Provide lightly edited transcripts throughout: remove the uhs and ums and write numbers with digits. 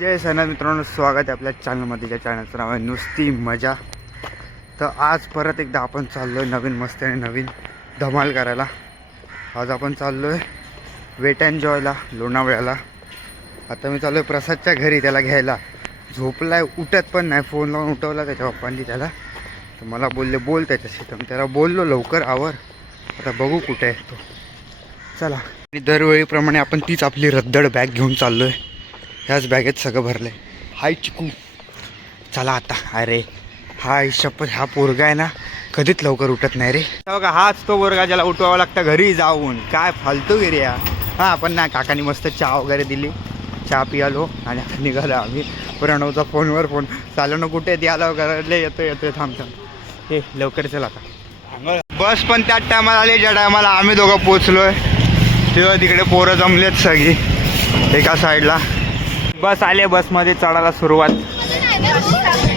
जय सनद मित्रांनो, स्वागत आहे आपल्या चॅनलमध्ये. ज्या चॅनलचं नाव आहे नुसती मजा. तर आज परत एकदा आपण चाललो आहे नवीन मस्त आणि नवीन धमाल करायला. आज आपण चाललो आहे वेट अँड जॉयला, लोणावळ्याला. आता मी चाललो आहे प्रसादच्या घरी त्याला घ्यायला. झोपला आहे, उठत पण नाही. फोन लावून उठवला त्याच्या पप्पांनी त्याला. तर मला बोलले बोल त्याच्याशी. तर मी त्याला बोललो लवकर आवर. आता बघू कुठे आहे तो. चला. आणि दरवेळीप्रमाणे आपण तीच आपली रद्दड बॅग घेऊन चाललो आहे. ह्याच बॅगेत सगळं भरलं आहे. हाय चिकू, चला आता. अरे हा शपथ, हा पोरगा आहे ना कधीच लवकर उठत नाही रे. बघा हाच तो पोरगा ज्याला उठवावं लागतं घरी जाऊन. काय फालतू गिरी या. हां आपण ना काकानी मस्त चहा वगैरे दिली. चहा पियालो आणि निघालो आम्ही. प्रणवचा फोनवर फोन चालू ना कुठे ती आला वगैरे. येतोय थांब. हे लवकर चला आता. बस पण त्याच टायमाला आली ज्या टायमाला आम्ही दोघं पोचलो आहे. तेव्हा तिकडे पोरं जमलेत सगळी एका साईडला. बस आले, बसमध्ये चढायला सुरुवात.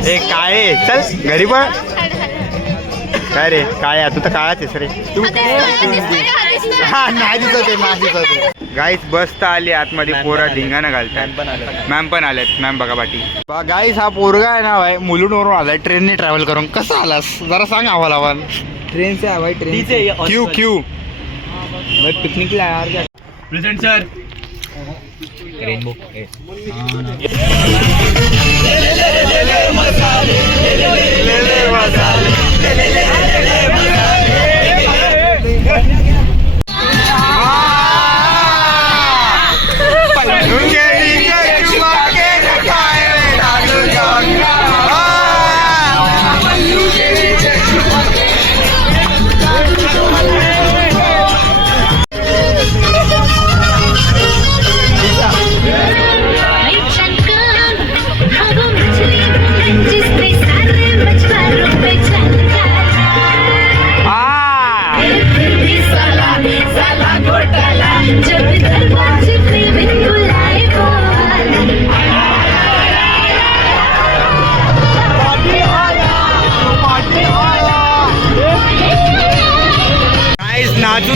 ए काळे चल घरी पण. काय रे काय तू तर काळाच आहेस रे तू. हा नाही दिसत. गाईस बस तर आली आतमध्ये. पोरा धिंगाणं घालतात. मॅम पण आल्यात. मॅम बघा पाठी. गाईस हा पोरगा आहे ना भाई, मुलुंडवरून आलाय ट्रेनने ट्रॅव्हल करून. कसं आलास जरा सांग आम्हाला. ट्रेन से भाई, ट्रेन से. क्यू मैं पिकनिक ला यार. Present sir. रेनबो.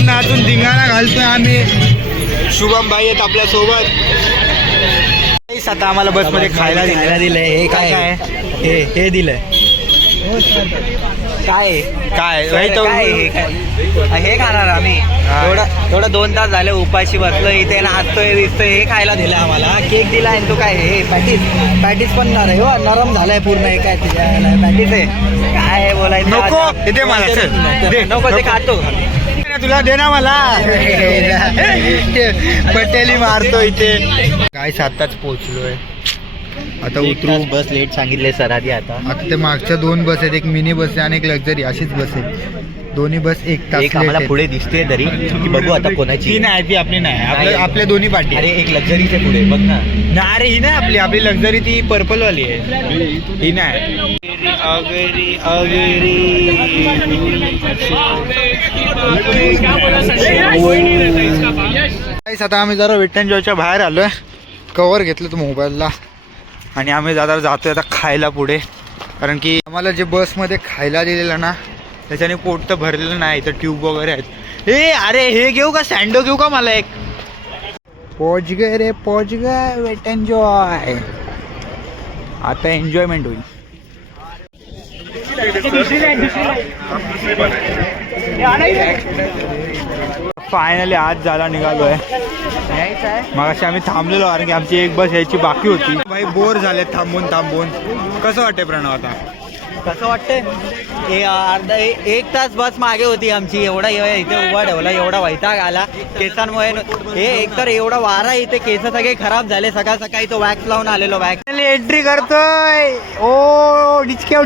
नाचून धिंगाणा घालतोय आम्ही. शुभम भाई आहेत आपल्या सोबत. आता आम्हाला बसमध्ये खायला दिलंय. हे काय आहे? हे दिलंय. काय हे खाणार आम्ही. थोडं 2 तास झाले उपाशी बसलो इथे. नाचतोय दिसतोय. हे खायला दिलं आम्हाला. केक दिला आणि तो काय हे पॅटीस पण नरम झालाय पूर्ण. हे काय तुझ्या पॅटीस आहे काय बोलायचं. नको इथे मला नको ते खातो. तुला दे ना मला. पटेली मारतो इथे. काय आताच पोहोचलोय. आता उतरू. बस लेट सांगितले सर आधी. आता ते मागच्या 2 बस आहेत. एक मिनी बस आहे आणि एक लक्झरी. अशीच बस आहे. दोन्ही बस 1 तास एक आम्हाला पुढे दिसते तरी की बघू आता कोणाची. ती नाही, ती आपली नाही. आपल्या दोन्ही पाठी. अरे एक लक्झरीच्या पुढे बघ ना. अरे ही नाही आपली लक्झरी. ती पर्पल वाली आहे. ही नाही. आता आम्ही जरा वेट अँड जॉयच्या बाहेर आलोय. कवर घेतलं तो मोबाईलला आणि आम्ही जातोय आता खायला पुढे. कारण की आम्हाला जे बसमध्ये खायला दिलेलं ना त्याच्याने पोट तर भरलेलं नाही. तर ट्यूब वगैरे आहेत. अरे हे घेऊ का? सँडो घेऊ का? मला एक. पोच गे वेट अँड जॉय. आता एन्जॉयमेंट होईल. फायनली आज जायला निघालोय. मगाशी आम्ही थांबलेलो कारण की आमची एक बस यायची बाकी होती. भाई बोर झाले थांबून. कसं वाटतंय प्रणव आता? कसं वाटतंय? अर्धा 1 तास बस मागे होती आमची. एवढा इथे उभा ठेवला. एवढा वैताग आला केसांमुळे. हे एकतर एवढा वारा इथे. केस सगळे खराब झाले. सकाळी तो वॅक्स लावून आलेलो. वॅक्स एंट्री करतोय. ओ डिचक्याव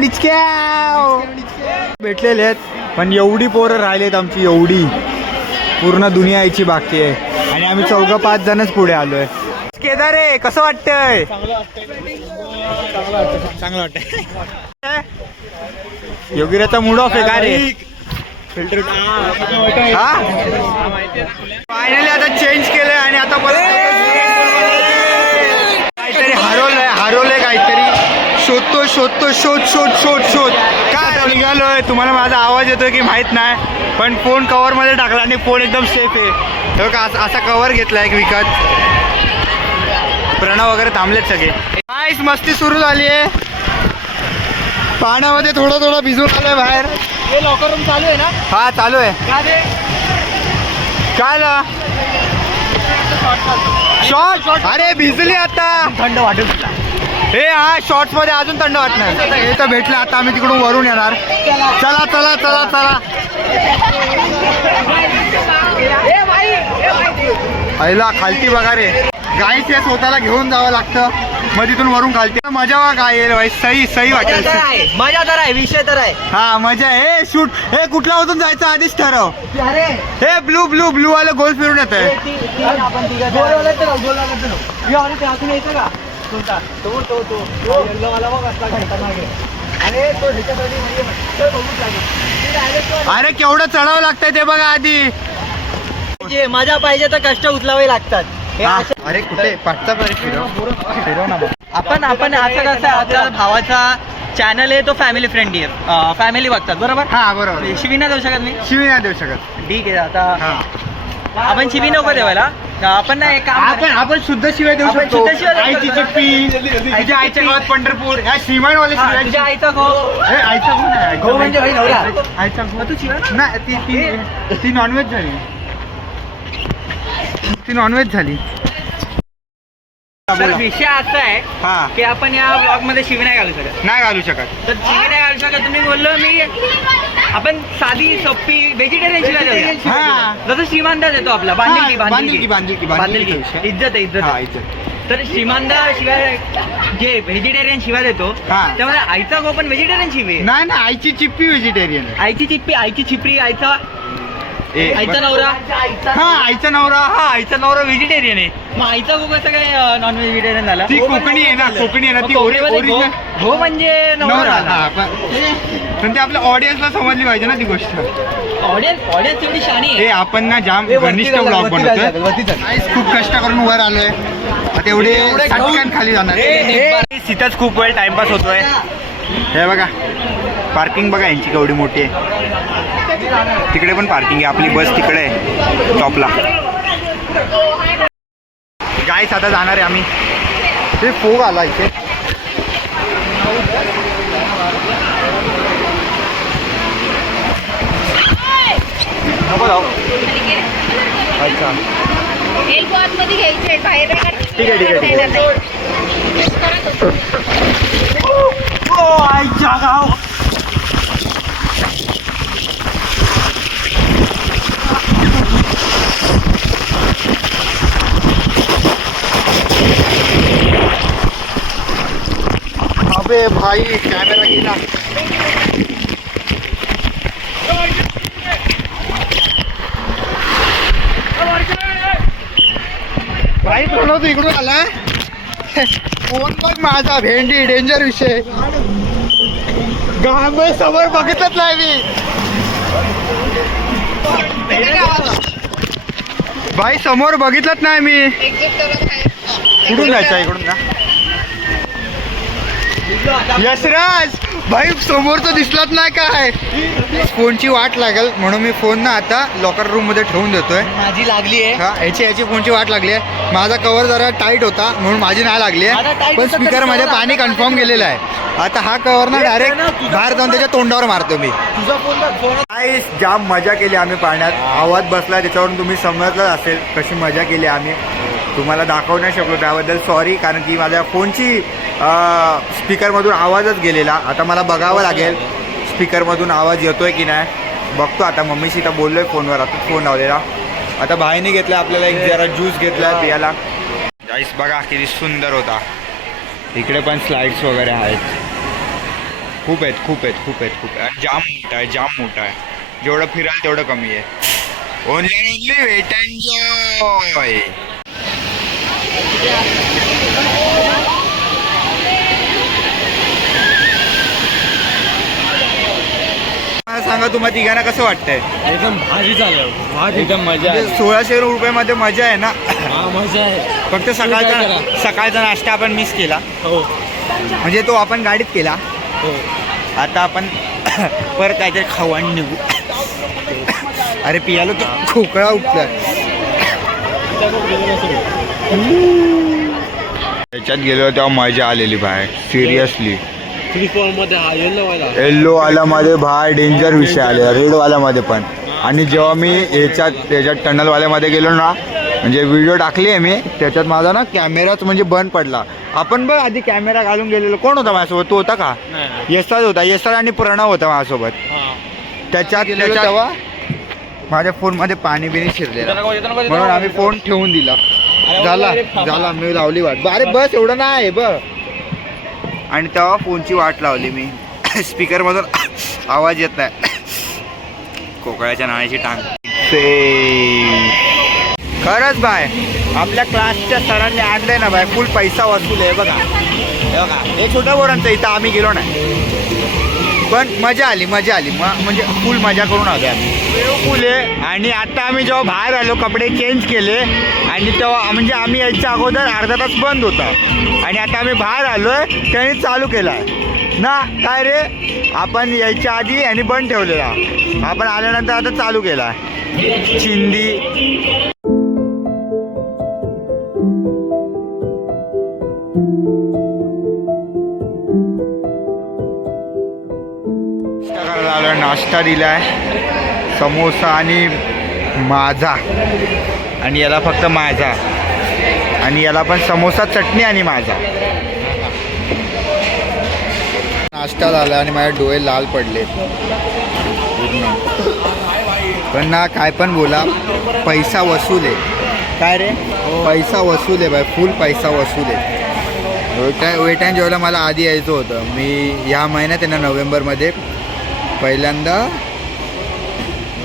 भेटलेले आहेत. पण एवढी पोरं राहिलेत आमची. एवढी पूर्ण दुनिया यायची बाकी आहे. आणि आम्ही 4-5 जणच पुढे आलोय. केदार रे कसं वाटतंय? चांगलं वाटतंय. योगीराचा मूड ऑफ आहे का रे? फिल्टर. हा फायनली आता चेंज केलंय आणि आता काहीतरी हरवलंय काहीतरी. शोध काय निघालोय. तुम्हाला माझा आवाज येतोय की माहित नाही. पण फोन कव्हरमध्ये टाकला आणि फोन एकदम सेफ आहे. तर का असा कव्हर घेतला एक विकत. प्रणव वगैरे थांबलेत सगळे. काहीच मस्ती सुरू झाली आहे. पाण्यामध्ये थोडं भिजून आलोय बाहेर. हे लॉकर रूम चालू आहे ना? हा चालू आहे. काय शॉर्ट? अरे भिजली आता. थंड वाटत. हे हा शॉर्ट्स मध्ये अजून थंड वाटणार. हे तर भेटलं. आता आम्ही तिकडून वरून येणार. चला चला चला चला. आईला खालती बघा रे. गाईस हे स्वतःला घेऊन जावं लागतं. मग तिथून वरून खालती मजा काय येईल भाई. सही वाटेल. मजा तर आहे, विषय तर आहे. हा मजा आहे. शूट हे कुठल्या होतून जायचं आधीच ठरव. हे ब्लू वाले गोल फिरून येत आहे. अरे केवढं चढावं लागतंय ते बघा आधी. मजा पाहिजे तर कष्ट उचलावे लागतात. अरे कुठे पाठचा फिरव ना. आपण असं कसं आपल्या भावाचा चॅनल आहे तो फॅमिली फ्रेंडली आहे. फॅमिली बघतात बरोबर. हा बरोबर. शिवी नाही देऊ शकत मी. शिवी नाही देऊ शकत. ठीक आहे. आता आपण शिवी नको देवायला. आपण ना एक काम आपण शुद्ध शिवाय देऊ आपण शकतो. शुद्ध शिवाय देऊ आईची शकतो. चिप्पी तुझ्या आईच्या गावात पंढरपूर ह्या श्रीमानवाले शिवाय. तुझ्या आईचा गो आईचा गुण आहे. गो म्हणजे भाई नवरा. आईचा गुण तू शिवाय नाही. ती नॉनव्हेज झाली. तर विषय असा आहे हा की आपण या ब्लॉग मध्ये शिवी नाही घालू शकत. नाही घालू शकत. तर शिवी नाही घालू शकत. तुम्ही बोललो मी आपण साधी सोपी व्हेजिटेरियन शिवाय देऊया. हा. जसं श्रीमंत देतो आपला बांधिलकी इज्जत आहे इज्जत. तर श्रीमंत शिवाय जे व्हेजिटेरियन शिवाय देतो हा. त्यामुळे आईचा गो पण व्हेजिटेरियन शिवी आहे. नाही ना. आईची चिप्पी व्हेजिटेरियन आहे. आईची चिप्पी आईची छिपरी आईचा नवरा. आईचा नवरा व्हेजिटेरियन आहे. मग आईचा गो कसं काय नॉन व्हेजिटेरियन झाला? ती कोकणी आहे ना. ती ओरिजिनल हो म्हणजे नवरा झाला. पण ते आपल्या ऑडियन्सला समजली पाहिजे ना ती गोष्ट. ऑडियन्स एवढी शाणी हे आपण ना जाम घनिष्ठ ब्लॉग बनवतोय. खूप कष्ट करून वर आलोय. आता एवढे खाली जाणार. तिथंच खूप वेळ टाइमपास होतोय. हे बघा पार्किंग बघा यांची केवढी मोठी आहे. तिकडे पण पार्किंग आहे. आपली बस तिकडे आहे टॉपला. गाईस आता जाणार आहे आम्ही. ते फोग आला इथे. नको जाऊ. अच्छा एक आतमध्ये घ्यायचे बाहेर ठीक आहे. आईच्या गाव अबे भाई कॅमेरा गेला. भाई प्रणव तू इकडून आला. फोन बघ माझा. भेंडी डेंजर विषय. गांबे समोर बघितलंच नाही मी. भाई समोर बघितलंच नाही मी. कुठून जायचं इकडून का? यशराज भाई समोरचं दिसलाच नाही काय. फोनची वाट लागेल म्हणून मी फोन ना आता लॉकर रूम मध्ये ठेवून देतोय. माझी लागली आहे. हा याची फोनची वाट लागली आहे. माझा कव्हर जरा टाईट होता म्हणून माझी नाही लागली आहे. पण स्पीकर मध्ये पाणी कन्फर्म केलेलं आहे. आता हा कव्हर ना डायरेक्ट बाहेर जाऊन त्याच्या तोंडावर मारतो मी. काय जाम मजा केली आम्ही पाण्यात. आवाज बसला त्याच्यावरून तुम्ही समजलं असेल कशी मजा केली आम्ही. तुम्हाला दाखवू नाही शकलो त्याबद्दल सॉरी. कारण की माझ्या फोनची स्पीकरमधून आवाजच गेलेला. आता मला बघावं लागेल स्पीकरमधून आवाज येतोय की नाही. बघतो आता. मम्मीशी तर बोललोय फोनवर. आता फोन लावलेला. आता भाईने घेतला आपल्याला एक जरा ज्यूस घेतला पियाला. गाईस बघा किती सुंदर होता. इकडे पण स्लाइड्स वगैरे आहेत. खूप आहेत. जाम मोठा आहे. जेवढं फिराल तेवढं कमी आहे. Only wait enjoy. सांगा तुम्हाला तिघांना कसं वाटतंय? एकदम भारी झालं. एकदम मजा आहे. 1600 रुपयामध्ये मजा आहे ना. मजा आहे. फक्त सकाळचा नाश्ता आपण मिस केला. हो म्हणजे तो आपण गाडीत केला. हो. आता आपण परत काहीतरी खाऊ आणि निघू. अरे पियालो की खोकळा उठला. त्याच्यात गेलो तेव्हा मजा आलेली बाहेर सिरियसली. फ्री फॉर्म मध्ये हा येल्लो वाला येल्लो वाल्यामध्ये बाहेर डेंजर विषय आले, रेड वाल्यामध्ये पण. आणि जेव्हा मी त्याच्यात टनलवाल्यामध्ये गेलो ना, म्हणजे व्हिडिओ टाकली आहे मी त्याच्यात, माझा ना कॅमेराच म्हणजे बंद पडला. आपण बघ आधी कॅमेरा घालून गेलेलो. कोण होता माझ्यासोबत? तो होता का? यशराज होता. यशराज आणि प्रणव होता माझ्यासोबत. त्याच्यात तेव्हा माझ्या फोनमध्ये पाणी बिनी शिरलेलं, म्हणून आम्ही फोन ठेवून दिला. झाला मी लावली वाट. अरे बस एवढं नाही बघ. आणि तेव्हा फोनची वाट लावली मी. स्पीकरमधून आवाज येत नाही. कोकळ्याच्या नाण्याची टांग. खरंच बाय, आपल्या क्लासच्या सरांनी आणलंय ना बाय, फुल पैसा वसूल आहे बघा. हे बघा हे छोट्या बोरांचं, इथं आम्ही गेलो नाही पण मजा आली म्हणजे फुल मजा करून आलो आम्ही. फुल आहे. आणि आता आम्ही जेव्हा बाहेर आलो कपडे चेंज केले आणि तेव्हा म्हणजे आम्ही यायच्या अगोदर अर्धा तास बंद होता आणि आता आम्ही बाहेर आलोय त्याने चालू केला आहे ना. काय रे, आपण यायच्या आधी आणि बंद ठेवलेला, आपण आल्यानंतर आता चालू केला चिंदी. नाश्ता दिलाय, समोसा आणि माझा, आणि याला फक्त माझा, आणि याला पण समोसा चटणी आणि माझा. नाश्ता झाला आणि माझे डोळे लाल पडले. पण ना काय पण बोला, पैसा वसूल आहे. काय रे, पैसा वसूल आहे बाय, फुल पैसा वसूल आहे. वेटान जेवढा मला आधी यायचं होतं. मी या महिन्यात आहे ना नोव्हेंबरमध्ये पहिल्यांदा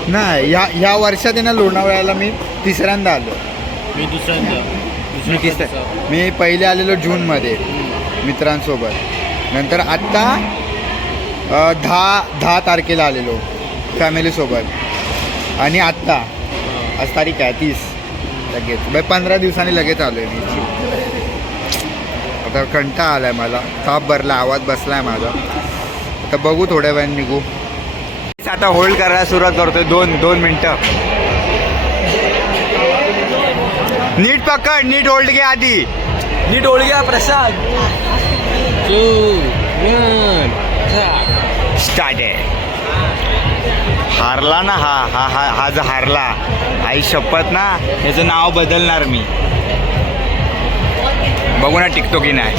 नाही, ह्या वर्षात आहे ना लोणावळ्याला मी तिसऱ्यांदा आलो. मी पहिले आलेलो जूनमध्ये मित्रांसोबत, नंतर आत्ता 10 तारखेला आलेलो फॅमिलीसोबत, आणि आत्ता आज तारीख आहे 30, लगेच बाय 15 दिवसांनी लगेच आलो आहे मी. आता कंटाळा आला आहे मला, ताप भरला, आवाज बसला आहे माझा. आता बघू थोड्या वेळाने निघू. आता होल्ड करायला सुरुवात करतोय. 2 मिनटं. नीट पकड, नीट होल्ड घे आधी. नीट होल्ड घ्या प्रसाद. स्टार्ट आहे. हारला ना हा जो हारला, आई शपथ ना याचं नाव बदलणार मी. बघू ना टिकतो की नाही.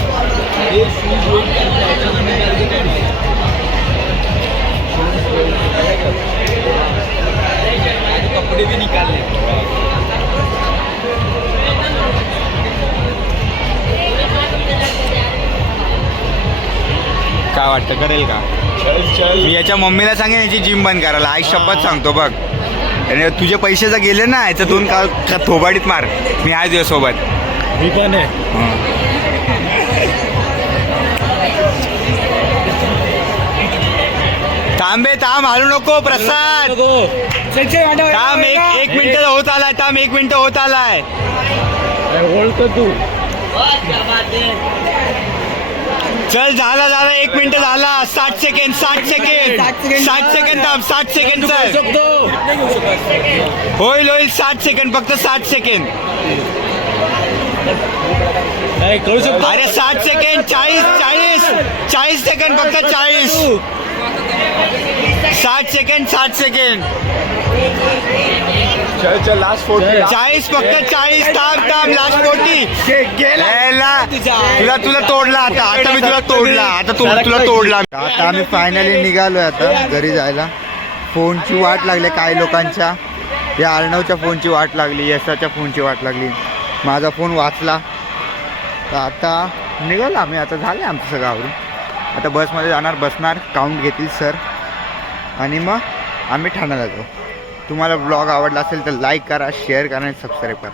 कपडे भी निकालले. काय वाटतं, करेल का? मी याच्या मम्मीला सांगेन याची जिम बंद करायला. आई शपथ सांगतो बघ. आणि तुझे पैसे जर गेले ना याच्यातून का थोबाडीत मार. मी आहे तुझ्यासोबत. मी पण आहे. थांब, हालू नको प्रसाद. थांब, एक मिनिट होत आलाय. थांब, 1 मिनिट होत आलाय. ओळख तू. चल, झाला 1 मिनिट झाला. 60 सेकंड थांब. 60 सेकंड चल. होईल 60 सेकंड, फक्त 60 सेकंड. करू शकतो. अरे 60 सेकंड. 40 सेकंड, फक्त 40. 60 सेकंड. चल लास्ट 40. 40 फक्त 40. थांब लास्ट 40 गेला. तुला तोडला. आता मी तुला तोडला. तुला तोडला. आता आम्ही फायनली निघालोय आता घरी जायला. फोनची वाट लागली काही लोकांच्या. या अर्णवच्या फोनची वाट लागली, यशाच्या फोनची वाट लागली. माझा फोन वाचला. तर आता निघालो आम्ही. आता झालं आमचं सगळं आवरून. आता बसमध्ये जाणार, बसणार, काउंट घेतील सर, आणि मग आम्ही ठाण्याला जाऊ. तुम्हाला ब्लॉग आवडला असेल तर लाईक करा, शेअर करा आणि सबस्क्राईब करा.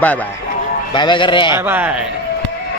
बाय कर रे. बाय.